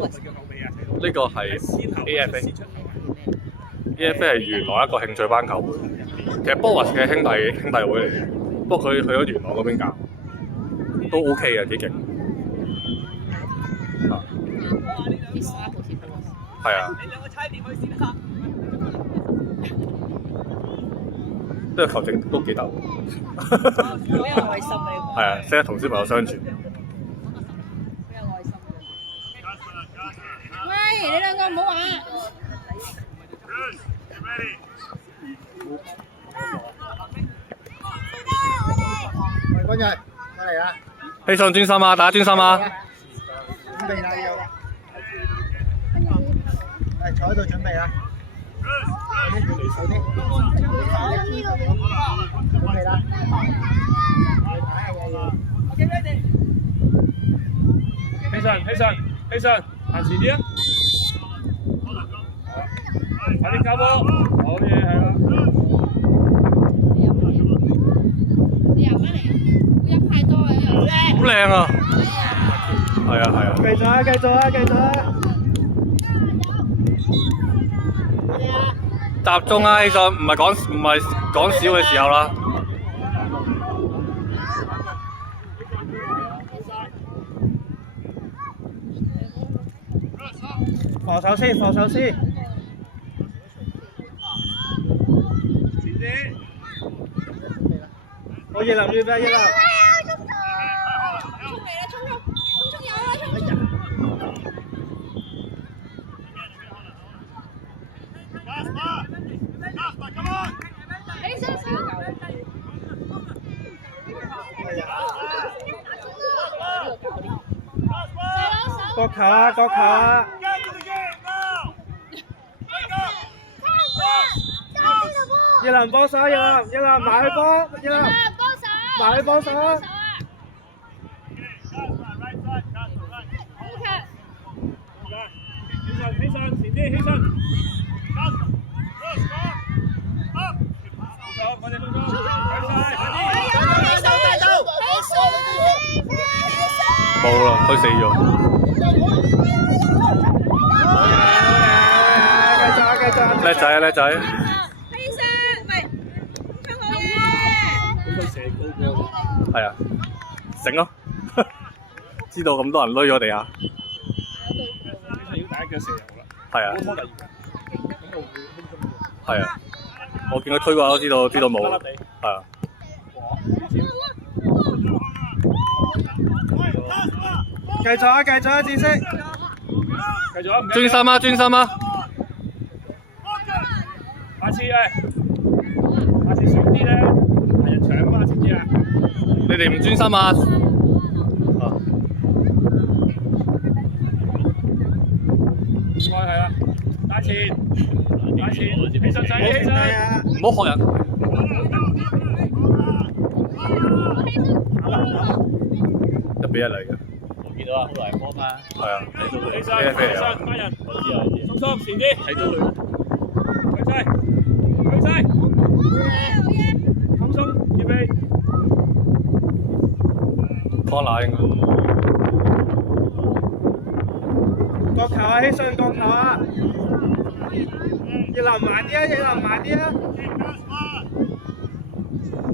呢個係 AFA。AFA 係元朗一個興趣班球會，其實 Boris 嘅兄弟會嚟嘅，不過佢去咗元朗嗰邊教，都 OK 嘅，幾勁。係啊。呢個球證都幾得喎。好有愛心啊！係啊，識得同小朋友相處。喂，你兩個唔好玩。喂，君日，翻嚟啦！希信專心啊，大家專心啊！準備啦，要。係坐喺度準備啦。準備啦。起身，行前啲啊！快啲交波，好嘢，係啦。你入乜嚟？入太多啊！好靚啊！係啊。繼續啊！集中啊！希信，唔係講少嘅時候啦。防守先。前啲。我葉林預備，葉林。國球啊！葉林幫手，葉林埋去幫，埋去幫手。起身，前啲，起身。冇啦，佢死咗。叻仔。係啊，醒咯，知道咁多人攏咗地下。要第一腳射入啦。係啊。係啊，我見佢推過都知道冇。係啊。繼續啊！知識。專心啊！下次少啲咧，係人搶啊嘛，知唔知啊？你哋唔專心啊！係啦，打前，起身仔，唔好學人。1-1嚟嘅。我見到啊，好大波嘛。係啊。起身，班人，松前啲，睇到佢。去晒，放鬆，預備。corner應該。國球啊！希信國球啊！葉林慢啲啊！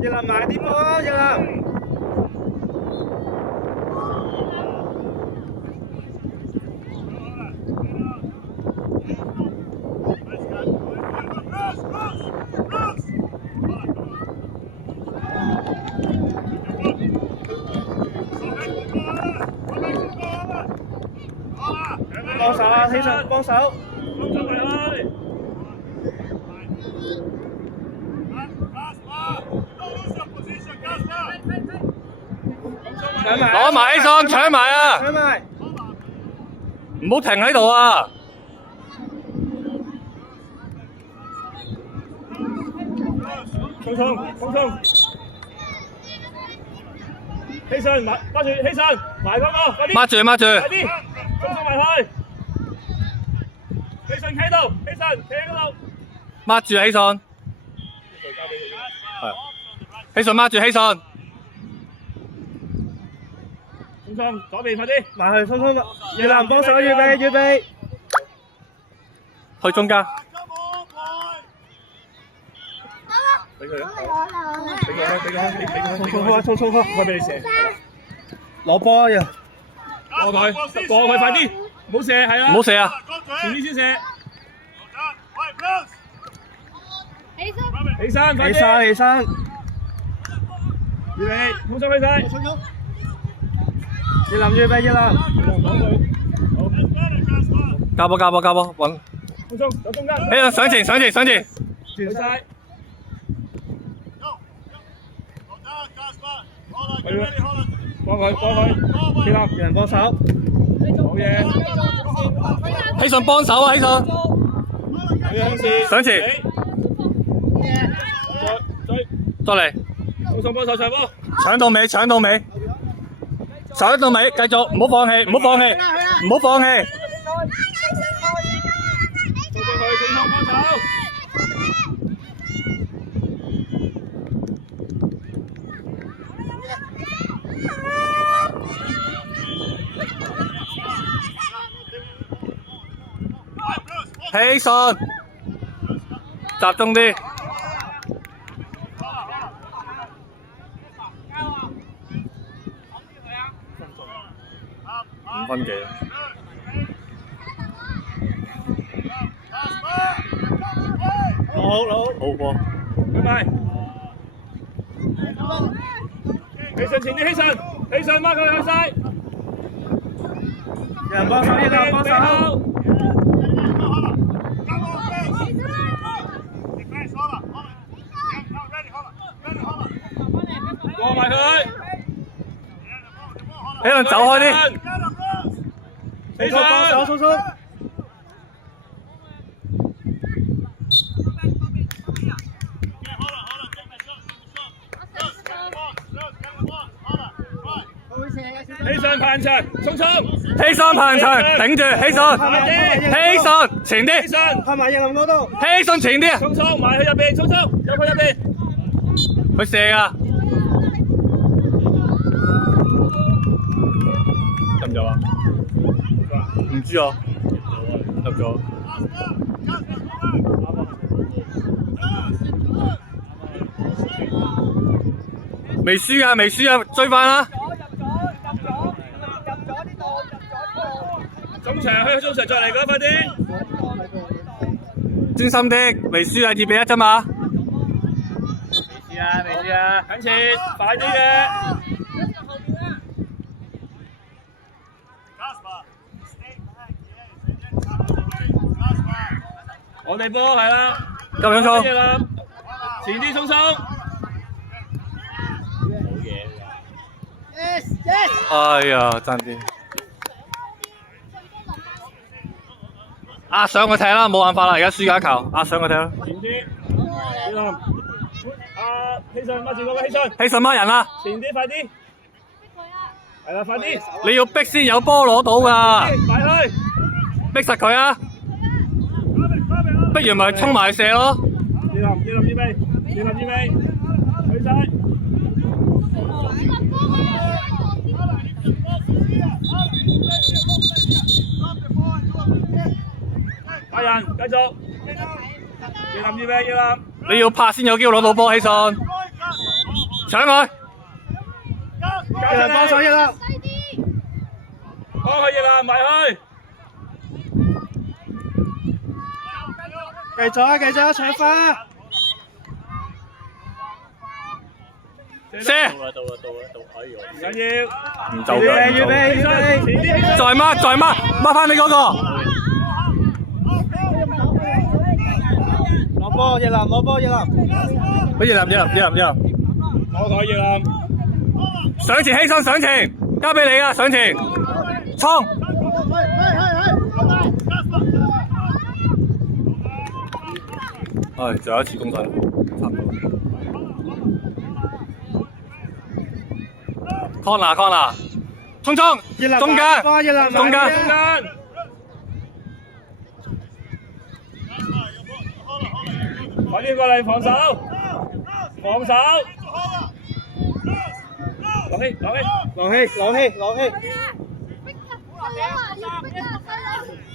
葉林慢啲波啊！葉林。幫手啊！希信幫手。攞埋希信，搶埋啊！唔好停喺度啊！放鬆。起身，孖住，起身，埋嗰個，快啲。孖住。快啲，放鬆埋去。起身企喺度，企喺嗰度。孖住希信。係。希信孖住希信。放鬆聰左邊快啲，埋去，聰聰，葉南幫手，預備預備，去中間。俾佢啦，俾佢啦，俾佢啦，俾佢啦，聰聰開，聰聰開，開俾你射，攞波呀！過佢快啲，唔好射係啦，唔好射啊！前啲先射，起身，起身快起身啲，起身，預備，空中起晒，葉南預備葉南，交波交波交波，揾空中走中間，誒上前上前上前，轉晒，幫佢，記得葉南幫手，好嘢，希信幫手啊！希信好嘢，向前，上前，再嚟，空中幫手上波，搶到尾搶到尾，搶到尾，繼續唔好放棄唔好放棄唔好放棄。衝上去，空中幫手。希信，集中啲。5分幾啊？好波。拜拜。起身前啲，起身，起身孖佢向晒。葉南幫手，葉南幫手。過埋佢，希信走開啲。起聰幫手，身，聰聰。起身攀牆，衝衝，希信棚牆頂住，希信，希信前啲，起身，拍埋葉南嗰度，希信前啲啊！衝衝埋去入邊，衝衝入去入邊，佢射啊！入唔入啊？唔知啊，入咗。未輸啊，未輸啊，追翻啦！中場去中場再嚟㗎，快啲！專心啲，未輸啊，2-1啫嘛。未知啊，緊切，快啲嘅。我哋波係啦，夠唔夠衝？前啲衝衝。哎呀，爭啲。壓上佢踢啦，冇辦法啦，而家輸緊一球，壓上佢踢啦。前啲，希林，希信孖住嗰個希信，希信孖人啦，前啲快啲，係啦，快啲，你要逼先有波攞到㗎，埋去，逼實佢啊！逼完咪衝埋射咯。葉林預備，去晒。打人，繼續。葉林預備，你要拍先有機會攞到波，希信。搶佢！葉南幫手，葉南。幫佢葉林埋去。繼續啊，繼續啊，搶花！射！哎呦！唔緊要，唔就預備㗎，預備預備，再孖翻你嗰個。攞波，葉南攞波，葉南。俾葉林，我台葉林，上前，希信上前，交俾你啊，上前，衝！唉，仲有一次攻勢，差唔多。corner，衝！中間，中間。快啲過嚟防守，落氣，落氣，落氣，落氣，落氣。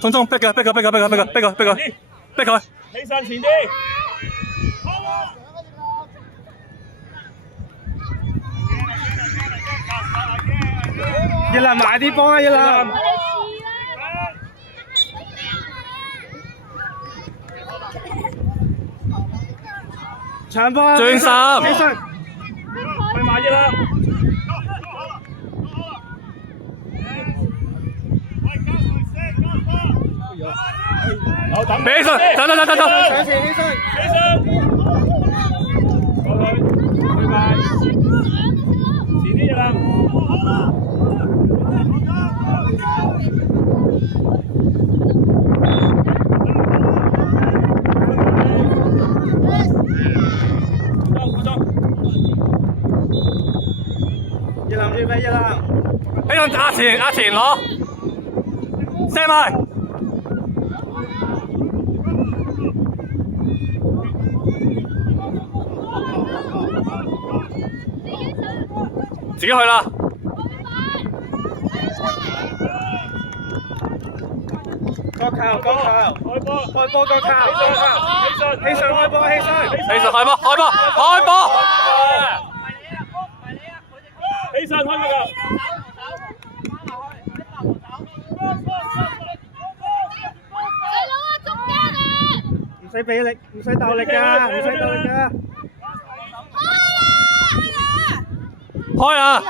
聰聰逼佢，逼佢，逼佢，逼佢，逼佢，逼佢，逼佢，逼佢。起身前啲。一蘭埋啲波啊！一蘭。長波。轉身。起身。去埋一啦。好等。俾起身，等。上前起身。起身。過去，去埋。前啲一啦。一蘭預備一蘭。俾人壓前攞，射埋。自己去啦。角球，開波，開波角球，起身開波，起身。起身開波，開波。起身開波㗎。唔使俾力，唔使鬥力㗎，唔使鬥力㗎。開啊！